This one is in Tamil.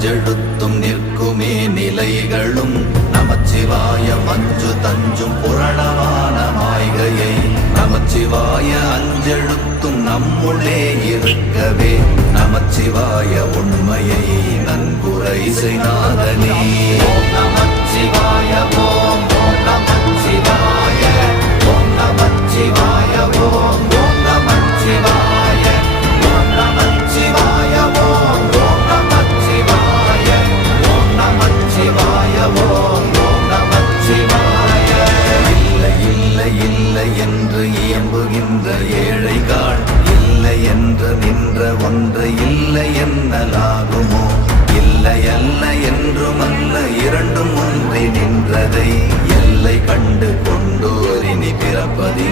அஞ்செழுத்தும் நிற்குமே நிலைகளும் நமச்சிவாய மஞ்சு தஞ்சும் புரணமான மாய்கையை நமச்சிவாய அஞ்செழுத்தும் நம்முள்ளே இருக்கவே நமச்சிவாய உண்மையை நன்குரை செய்நாதனே. ஓம் நமச்சிவாய ஓம் ஓம் நமச்சிவாய ஓம் நமச்சிவாய ஓம் ஓம் நமச்சிவாய ஓம் நமச்சிவாய ஓம் ஓம் நமச்சிவாய ஓம் நமச்சிவாய ஓம் ஓம் நமச்சிவாய. இல்லை இல்லை இல்லை என்று இயம்புகின்ற ஏழைகாள் இல்லை என்று நின்ற ஒன்று இல்லை என்னலாகுமோ? இல்லை அல்ல என்றும் அல்ல இரண்டும் ஒன்றி நின்றதை எல்லை கண்டு கொண்டோரினி பிறப்பதி